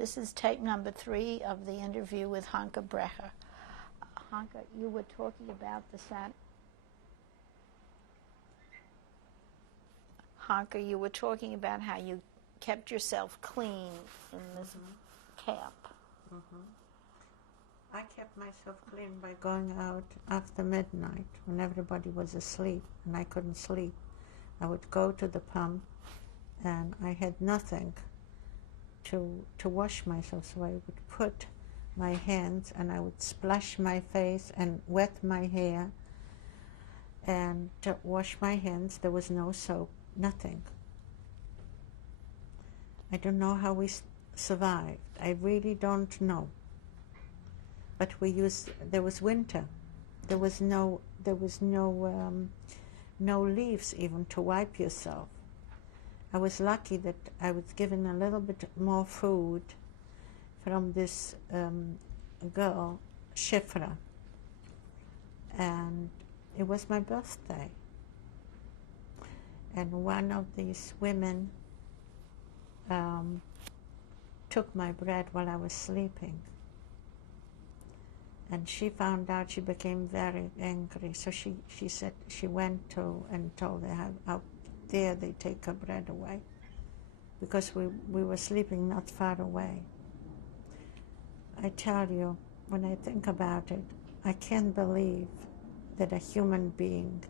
This is tape number 3 of the interview with Hanka Brecher. Hanka, you were talking about the Hanka, you were talking about how you kept yourself clean in this camp. I kept myself clean by going out after midnight when everybody was asleep and I couldn't sleep. I would go to the pump and I had nothing to wash myself, so I would put my hands and I would splash my face and wet my hair, and to wash my hands there was no soap, nothing. I don't know how we survived. I really don't know. But there was winter. There was no leaves even to wipe yourself. I was lucky that I was given a little bit more food from this girl, Shifra, and it was my birthday. And one of these women took my bread while I was sleeping. And she found out, she became very angry. So she said she went to and told her how dare they take her bread away, because we were sleeping not far away. I tell you, when I think about it, I can't believe that a human being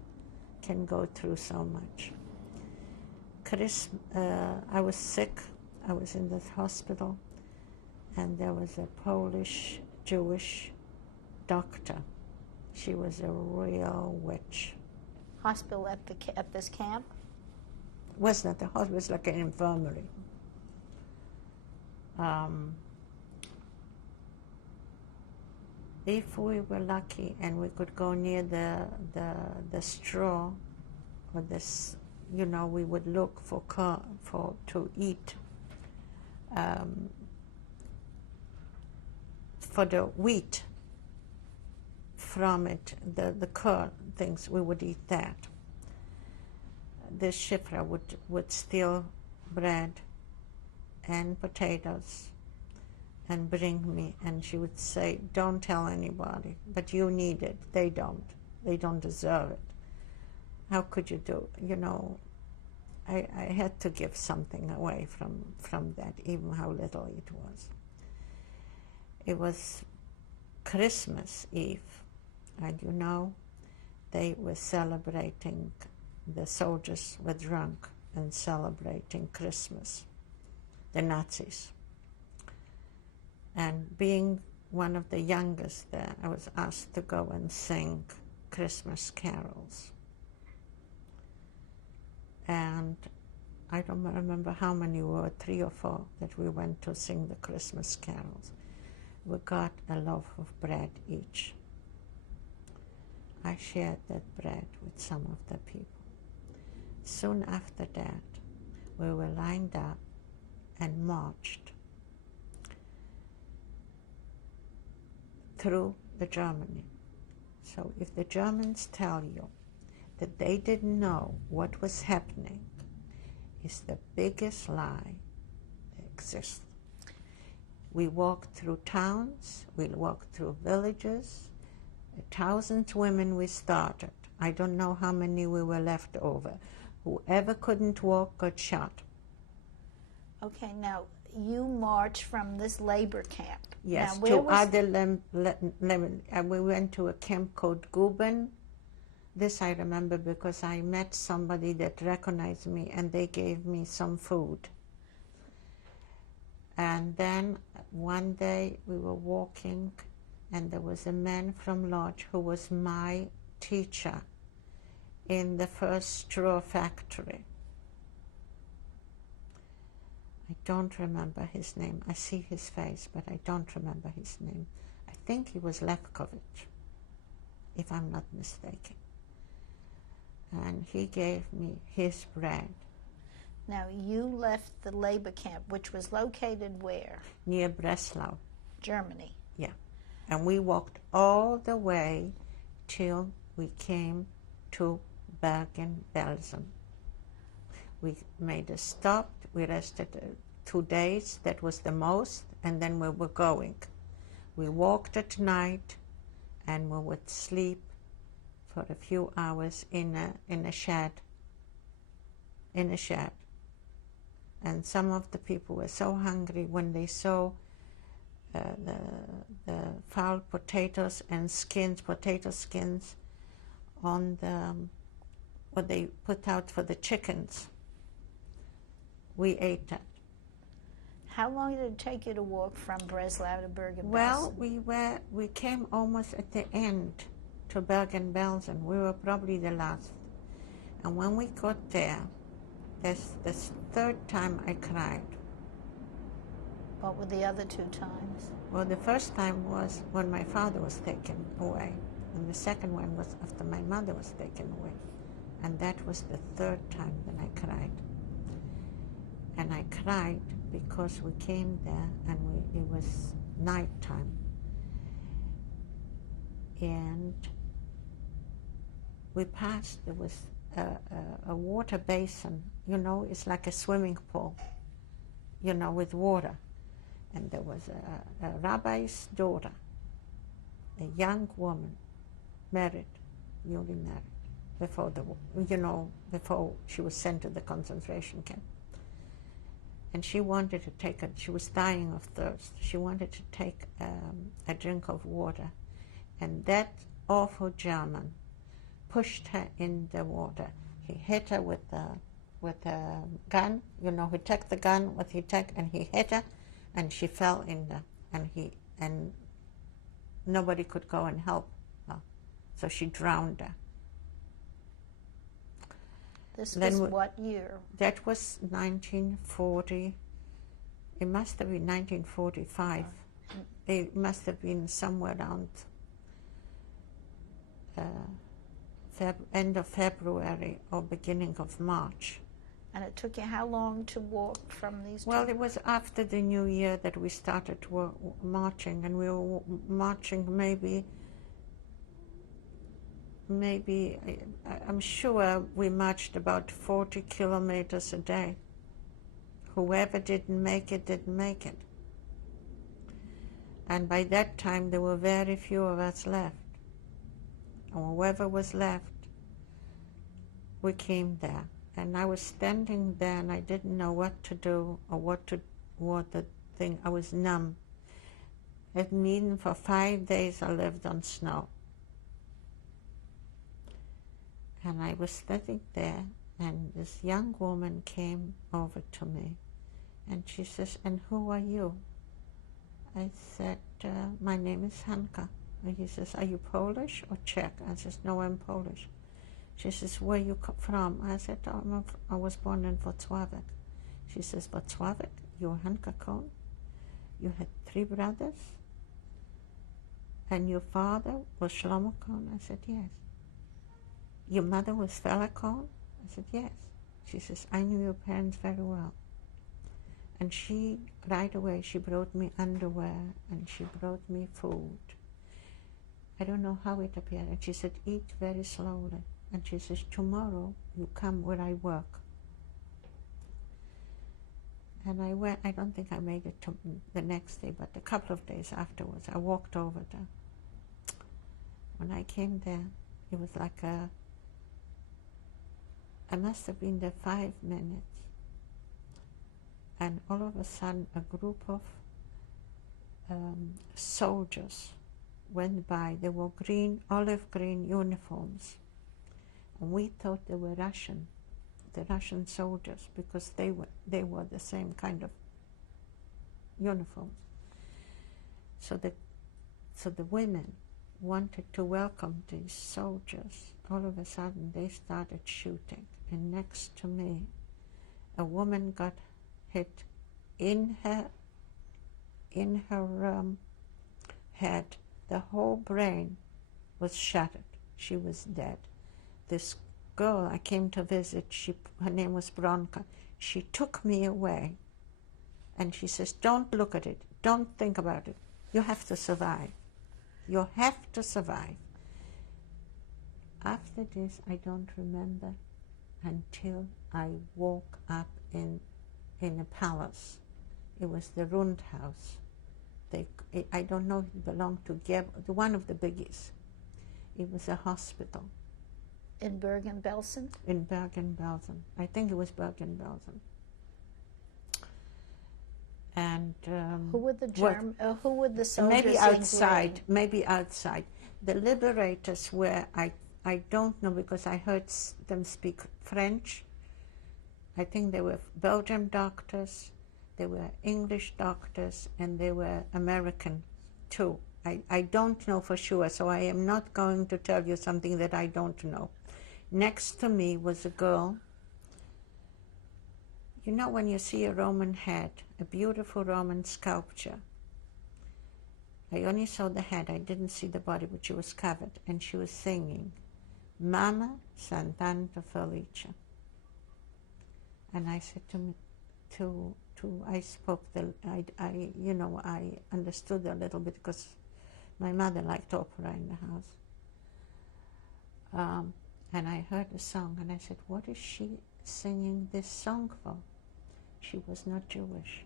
can go through so much. I was sick. I was in the hospital, and there was a Polish Jewish doctor. She was a real witch. Hospital at this camp? It was not a hospital, it was like an infirmary. If we were lucky and we could go near the straw, or this, we would look to eat for the wheat from it, the curd things, we would eat that. This Shifra would steal bread and potatoes and bring me, and she would say, don't tell anybody, but you need it. They don't deserve it. How could you do, I had to give something away from that, even how little it was. It was Christmas Eve, and they were celebrating, the soldiers were drunk and celebrating Christmas, the Nazis. And being one of the youngest there, I was asked to go and sing Christmas carols. And I don't remember how many were, 3 or 4, that we went to sing the Christmas carols. We got a loaf of bread each. I shared that bread with some of the people. Soon after that, we were lined up and marched through the Germany. So if the Germans tell you that they didn't know what was happening, it's the biggest lie that exists. We walked through towns, we walked through villages, 1,000 women we started. I don't know how many we were left over. Whoever couldn't walk got shot. Okay, now you marched from this labor camp. Yes, now, to other we went to a camp called Guben. This I remember because I met somebody that recognized me and they gave me some food. And then one day we were walking and there was a man from Lodz who was my teacher in the first straw factory. I don't remember his name. I see his face, but I don't remember his name. I think he was Levkovich, if I'm not mistaken. And he gave me his bread. Now, you left the labor camp, which was located where? Near Breslau. Germany. Yeah. And we walked all the way till we came to Bergen-Belsen. We made a stop. We rested 2 days. That was the most. and then we were going. We walked at night, and we would sleep for a few hours in a shed. And some of the people were so hungry when they saw the foul potatoes and potato skins on what they put out for the chickens. We ate that. How long did it take you to walk from Breslau to Bergen-Belsen? Well, we came almost at the end to Bergen-Belsen. We were probably the last. And when we got there, this third time I cried. What were the other two times? Well, the first time was when my father was taken away, and the second one was after my mother was taken away. And that was the third time that I cried. And I cried because we came there and it was nighttime. And we passed, there was a water basin, it's like a swimming pool, with water. And there was a rabbi's daughter, a young woman, newly married, before she was sent to the concentration camp. And she wanted to she was dying of thirst. She wanted to take a drink of water. And that awful German pushed her in the water. He hit her with a gun. He took the gun, and he hit her, and she fell in and nobody could go and help her. So she drowned her. This was what year? That was 1940. It must have been 1945. It must have been somewhere around end of February or beginning of March. And it took you how long to walk from these two? Well, it was after the New Year that we started marching, and we were marching maybe I'm sure we marched about 40 kilometers a day. Whoever didn't make it, didn't make it. And by that time, there were very few of us left. And whoever was left, we came there. And I was standing there, and I didn't know what to do or what the thing. I was numb. It means for 5 days I lived on snow. And I was sitting there, and this young woman came over to me, and she says, "And who are you?" I said, "My name is Hanka." And he says, "Are you Polish or Czech?" I says, "No, I'm Polish." She says, "Where you from?" I said, I was born in Wrocław." She says, "Wrocław? You're Hanka Kohn? You had 3 brothers? And your father was Shlomo Kohn?" I said, "Yes." "Your mother was Stella Kohn?" I said, "Yes." She says, "I knew your parents very well." And she, right away, she brought me underwear, and she brought me food. I don't know how it appeared. And she said, "Eat very slowly." And she says, "Tomorrow you come where I work." And I went. I don't think I made it to the next day, but a couple of days afterwards, I walked over there. When I came there, it was like I must have been there 5 minutes. And all of a sudden, a group of soldiers went by. They wore olive green uniforms. And we thought they were the Russian soldiers, because they were the same kind of uniforms. So the women wanted to welcome these soldiers. All of a sudden, they started shooting. And next to me, a woman got hit in her head. The whole brain was shattered. She was dead. This girl I came to visit, her name was Bronka. She took me away, and she says, "Don't look at it. Don't think about it. You have to survive. You have to survive." After this, I don't remember until I woke up in a palace. It was the Rundhaus. I don't know if it belonged to one of the biggies. It was a hospital. In Bergen-Belsen? In Bergen-Belsen. I think it was Bergen-Belsen. And who were the soldiers? Maybe outside. Maybe outside. The liberators were, I don't know, because I heard them speak French. I think they were Belgian doctors, they were English doctors, and they were American too. I don't know for sure, so I am not going to tell you something that I don't know. Next to me was a girl. You know when you see a Roman head, a beautiful Roman sculpture, I only saw the head, I didn't see the body, but she was covered, and she was singing, Mama Sant'Anta Felice. And I said I spoke, I understood a little bit because my mother liked opera in the house. And I heard the song, and I said, what is she singing this song for? She was not Jewish.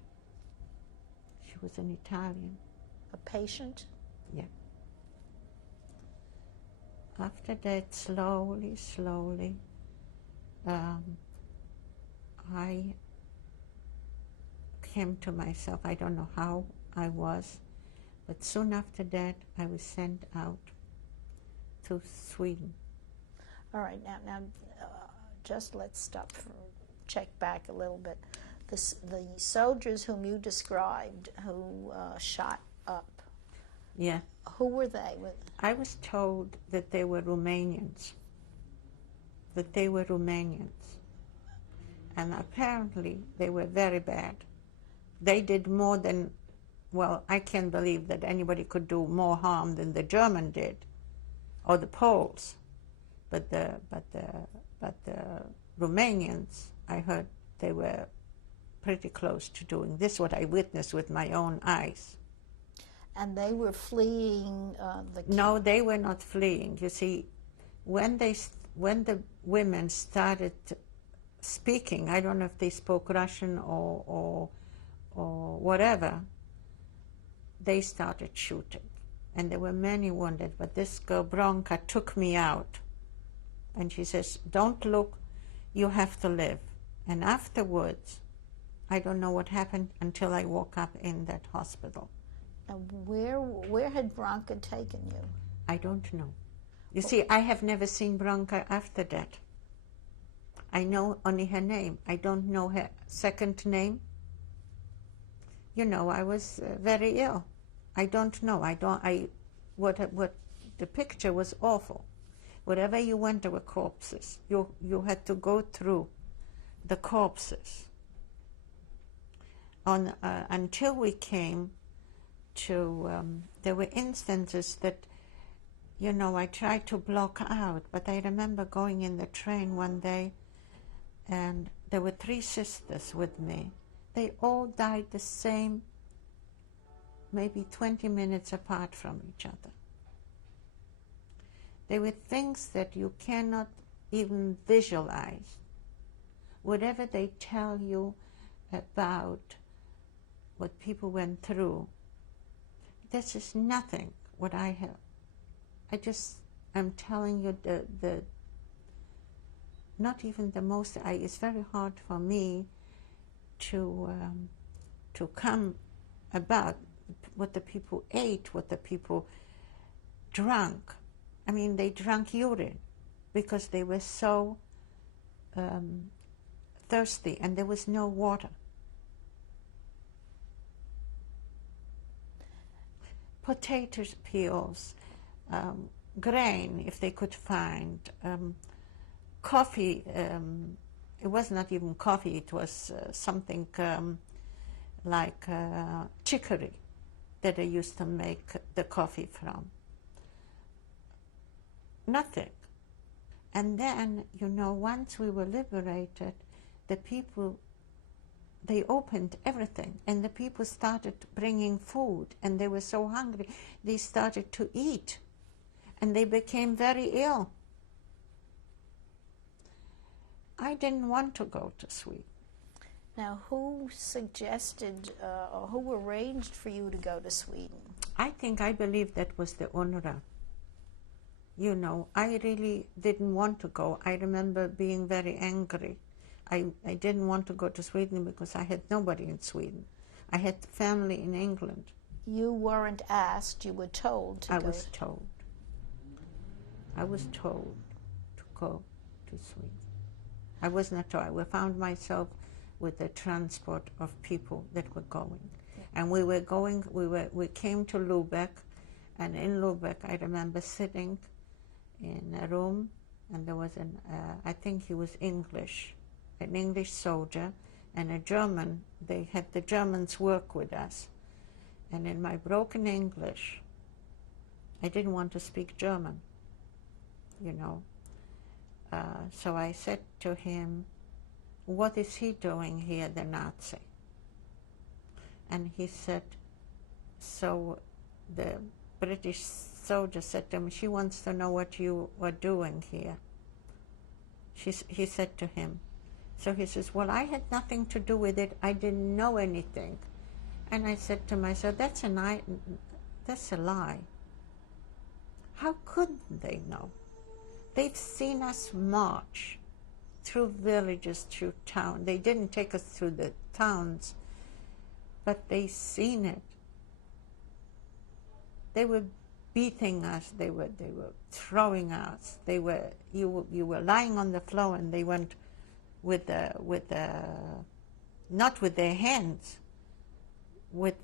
She was an Italian. A patient? Yeah. After that, slowly, I came to myself. I don't know how I was, but soon after that, I was sent out to Sweden. All right, now, just let's stop for check back a little bit. The soldiers whom you described, who shot up. Yeah. Who were they? I was told that they were Romanians. And apparently they were very bad. They did more than, well, I can't believe that anybody could do more harm than the German did, or the Poles. But the Romanians, I heard they were pretty close to doing this, what I witnessed with my own eyes. And they were fleeing No, they were not fleeing. You see, when the women started speaking, I don't know if they spoke Russian or whatever, they started shooting. And there were many wounded, but this girl, Bronka, took me out. And she says, don't look, you have to live. And afterwards, I don't know what happened until I woke up in that hospital. And where had Bronka taken you? I don't know. You see, I have never seen Bronka after that. I know only her name. I don't know her second name. You know, I was very ill. I don't know. What the picture was awful. Wherever you went, there were corpses. You had to go through the corpses. Until we came to, there were instances that, you know, I tried to block out, but I remember going in the train one day, and there were 3 sisters with me. They all died the same, maybe 20 minutes apart from each other. They were things that you cannot even visualize. Whatever they tell you about what people went through, this is nothing what I have. I'm telling you the not even the most, it's very hard for me to come about what the people ate, what the people drank. I mean, they drank urine because they were so thirsty, and there was no water. Potatoes peels, grain, if they could find, coffee. It was not even coffee, it was something like chicory that they used to make the coffee from. Nothing. And then, you know, once we were liberated, the people, they opened everything, and the people started bringing food, and they were so hungry, they started to eat, and they became very ill. I didn't want to go to Sweden. Now, who suggested or who arranged for you to go to Sweden? I believe that was the UNRWA. You know, I really didn't want to go. I remember being very angry. I didn't want to go to Sweden because I had nobody in Sweden. I had family in England. You weren't asked, you were told to go. I was told. I was told to go to Sweden. I was not told. I found myself with the transport of people that were going. And we were going, we came to Lubeck, and in Lubeck I remember sitting in a room, and there was I think he was English, an English soldier, and a German. They had the Germans work with us. And in my broken English, I didn't want to speak German, you know. So I said to him, what is he doing here, the Nazi? And he said, so the British soldier said to him, she wants to know what you were doing here. He said to him. So he says, well, I had nothing to do with it. I didn't know anything. And I said to myself, that's a lie. How couldn't they know? They've seen us march through villages, through town. They didn't take us through the towns, but they seen it. They were beating us. They were throwing us. You were lying on the floor, and they went with not with their hands, with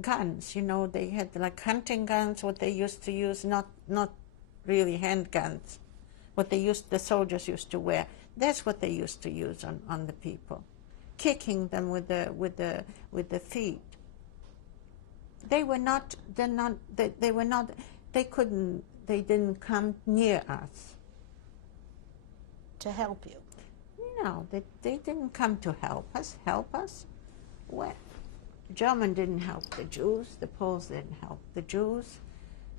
guns. You know, they had like hunting guns, what they used to use, not really handguns. What the soldiers used to wear. That's what they used to use on the people, kicking them with the feet. They didn't come near us. To help you? No, they didn't come to help us. Well, the German didn't help the Jews, the Poles didn't help the Jews,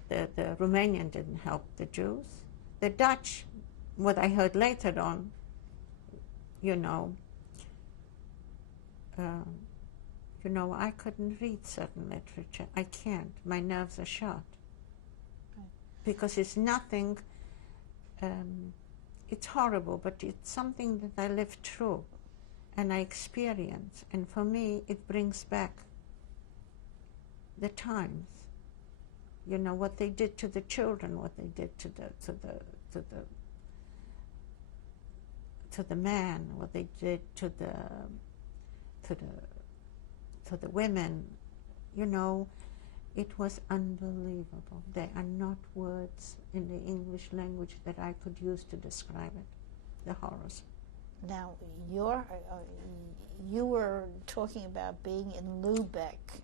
the Romanian didn't help the Jews. The Dutch, what I heard later on, you know, I couldn't read certain literature. I can't. My nerves are shot. Right. Because it's nothing, it's horrible, but it's something that I lived through and I experience. And for me, it brings back the times. You know, what they did to the children, what they did to the man, what they did to the women. You know, it was unbelievable. There are not words in the English language that I could use to describe it, the horrors. Now, you were talking about being in Lubeck,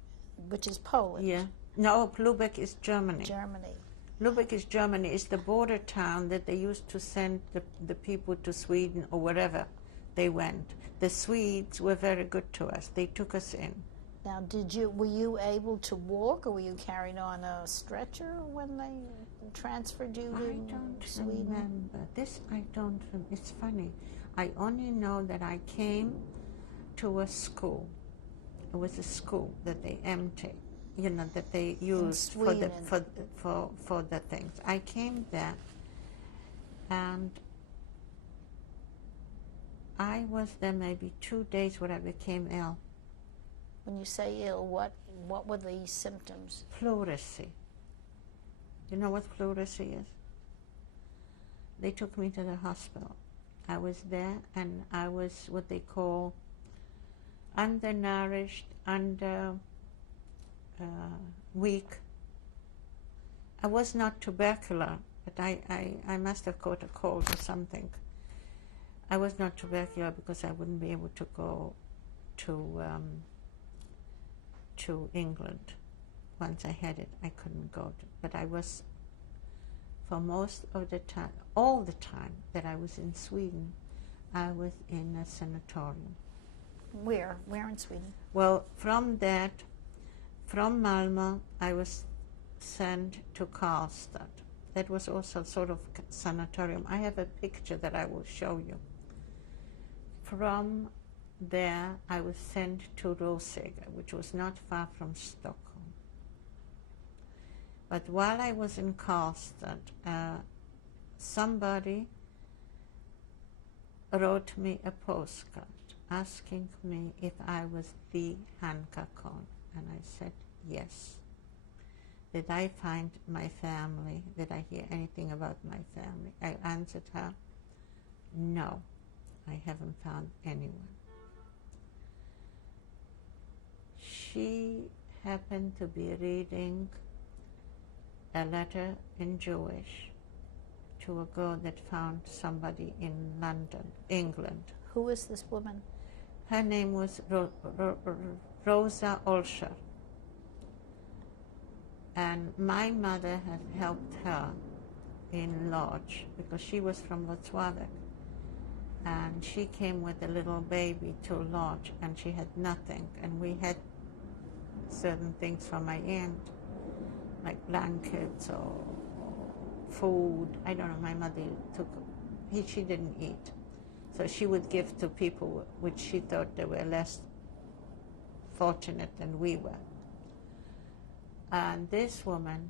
which is Poland. Yeah. No, Lubeck is Germany. Germany. Lubeck is Germany. It's the border town that they used to send the people to Sweden or wherever they went. The Swedes were very good to us. They took us in. Now, were you able to walk, or were you carried on a stretcher when they transferred you to Sweden? Remember. This I don't remember. It's funny. I only know that I came to a school. It was a school that they emptied, you know, that they used for the things. I came there, and I was there maybe 2 days when I became ill. When you say ill, what were the symptoms? Pleurisy. You know what pleurisy is? They took me to the hospital. I was there, and I was what they call undernourished, weak. I was not tubercular, but I must have caught a cold or something. I was not tubercular because I wouldn't be able to go to England. Once I had it, I couldn't go to, but I was, for most of the time, all the time that I was in Sweden, I was in a sanatorium. Where in Sweden? Well, from Malmö, I was sent to Karlstad. That was also sort of sanatorium. I have a picture that I will show you. From there, I was sent to Råsega, which was not far from Stockholm. But while I was in Karlstad, somebody wrote me a postcard asking me if I was the Hanka Kohn, and I said yes. Did I find my family? Did I hear anything about my family? I answered her, no, I haven't found anyone. She happened to be reading a letter in Jewish to a girl that found somebody in London, England. Who is this woman? Her name was Rosa Olscher. And my mother had helped her in Lodz because she was from Wrocław. And she came with a little baby to Lodz, and she had nothing. And we had certain things from my aunt, like blankets or food. I don't know, my mother she didn't eat. So she would give to people which she thought they were less fortunate than we were. And this woman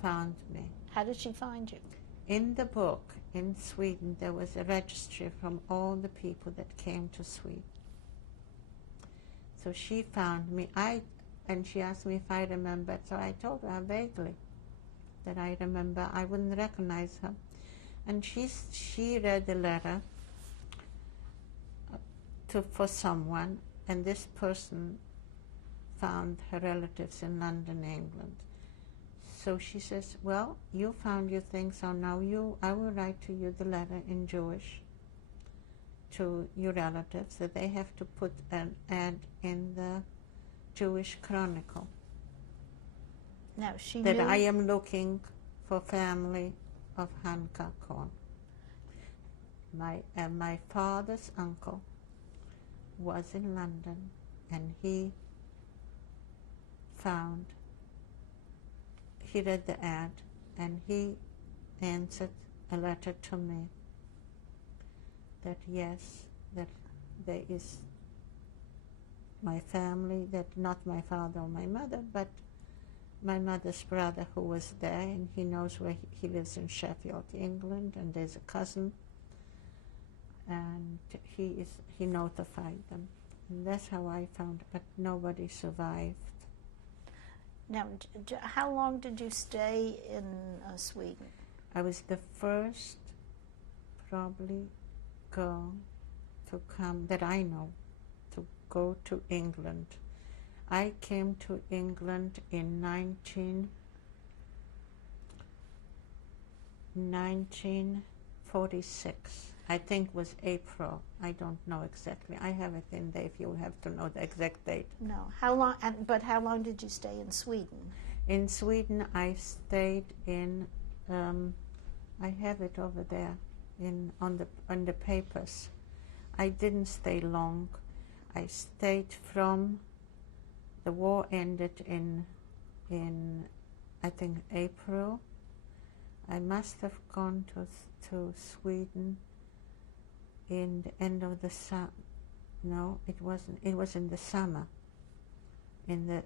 found me. How did she find you? In the book, in Sweden, there was a registry from all the people that came to Sweden. So she found me, and she asked me if I remembered, so I told her vaguely that I remember. I wouldn't recognize her. And she read the letter for someone, and this person found her relatives in London, England. So she says, well, you found your things, so now I will write to you the letter in Jewish to your relatives that they have to put an ad in the Jewish Chronicle. Now she that knew I am looking for family of Hanka Kohn. My father's uncle was in London, and he read the ad, and he answered a letter to me that yes, that there is my family, that not my father or my mother, but my mother's brother who was there, and he knows where he lives in Sheffield, England, and there's a cousin, and he notified them. And that's how I found it, but nobody survived. Now, how long did you stay in Sweden? I was the first, probably, girl to come, that I know, to go to England. I came to England in 1946. I think was April. I don't know exactly. I have it in there if you have to know the exact date. No. How long? But how long did you stay in Sweden? In Sweden, I stayed in. I have it over there, on the papers. I didn't stay long. I stayed from. The war ended in I think April. I must have gone to Sweden in the end of the summer. No, it wasn't. It was in the summer. In the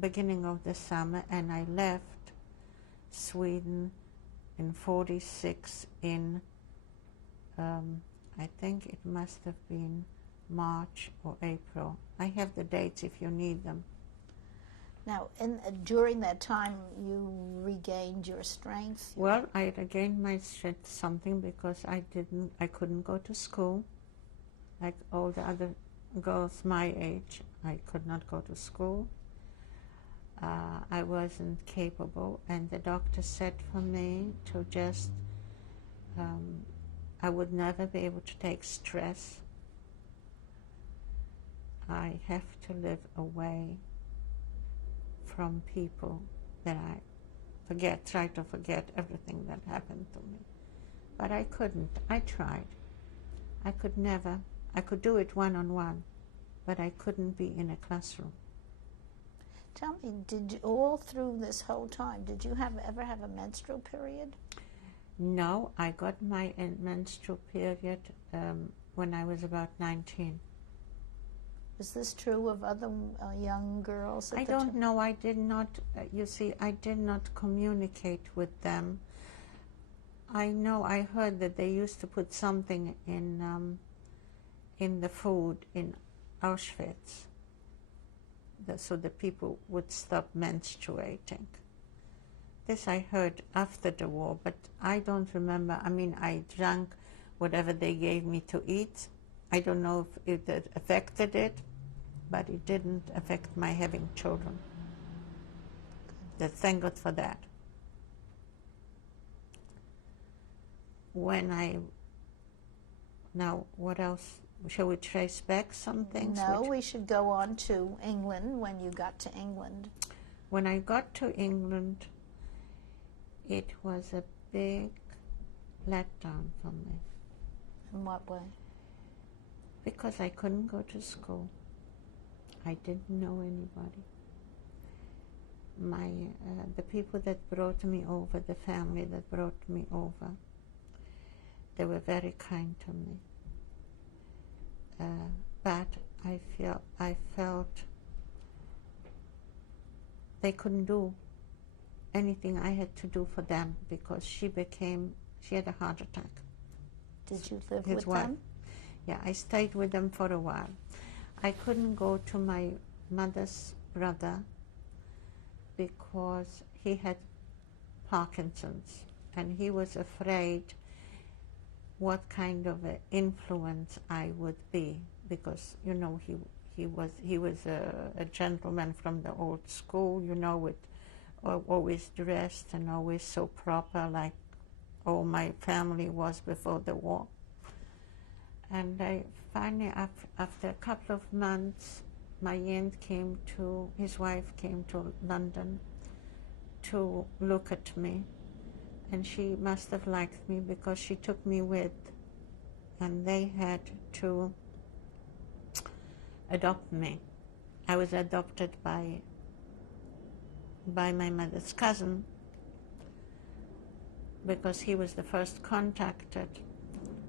beginning of the summer, and I left Sweden in 46 in I think it must have been March or April. I have the dates if you need them. Now, during that time, you regained your strength? Well, I regained my strength something because I couldn't go to school. Like all the other girls my age, I could not go to school. I wasn't capable, and the doctor said for me to just, I would never be able to take stress. I have to live away from people that I try to forget everything that happened to me. But I couldn't. I tried. I could do it one-on-one, but I couldn't be in a classroom. Tell me, all through this whole time, did you ever have a menstrual period? No, I got my menstrual period when I was about 19. Is this true of other young girls? I don't know. I did not, you see, I did not communicate with them. I know, I heard that they used to put something in the food in Auschwitz, so the people would stop menstruating. This I heard after the war, but I don't remember. I mean, I drank whatever they gave me to eat. I don't know if it affected it, but it didn't affect my having children. Thank God for that. Now, what else? Shall we trace back some things? No, we should go on to England, when you got to England. When I got to England, it was a big letdown for me. In what way? Because I couldn't go to school. I didn't know anybody. The people that brought me over, the family that brought me over, they were very kind to me. But I felt they couldn't do anything I had to do for them, because she had a heart attack. Did you live His with wife. them? Yeah, I stayed with them for a while. I couldn't go to my mother's brother because he had Parkinson's, and he was afraid what kind of an influence I would be, because, you know, he was a gentleman from the old school, you know, with always dressed and always so proper, like all my family was before the war. And I finally, after a couple of months, my aunt his wife came to London to look at me, and she must have liked me because she took me with, and they had to adopt me. I was adopted by my mother's cousin, because he was the first contacted,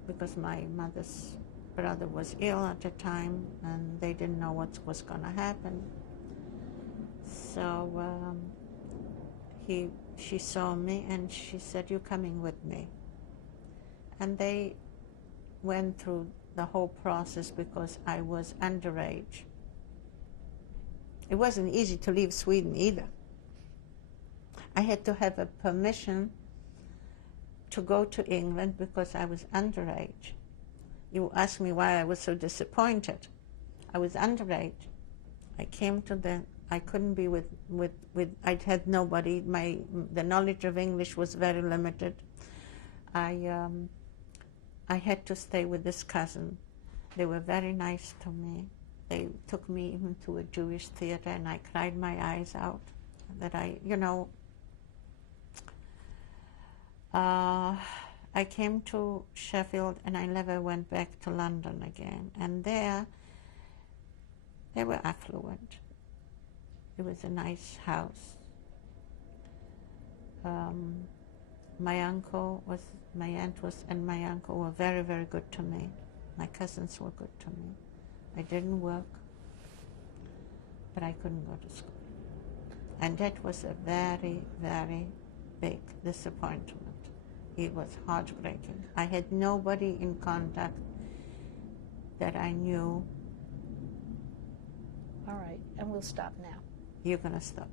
because my mother's brother was ill at the time and they didn't know what was going to happen. So she saw me and she said, "You're coming with me." And they went through the whole process because I was underage. It wasn't easy to leave Sweden either. I had to have a permission to go to England because I was underage. You asked me why I was so disappointed. I was underage. I came to I couldn't be with I had nobody. The knowledge of English was very limited. I had to stay with this cousin. They were very nice to me. They took me even to a Jewish theater, and I cried my eyes out that I came to Sheffield and I never went back to London again. And there, they were affluent. It was a nice house. My aunt and my uncle were very, very good to me. My cousins were good to me. I didn't work, but I couldn't go to school. And that was a very, very big disappointment. It was heartbreaking. I had nobody in contact that I knew. All right, and we'll stop now. You're going to stop.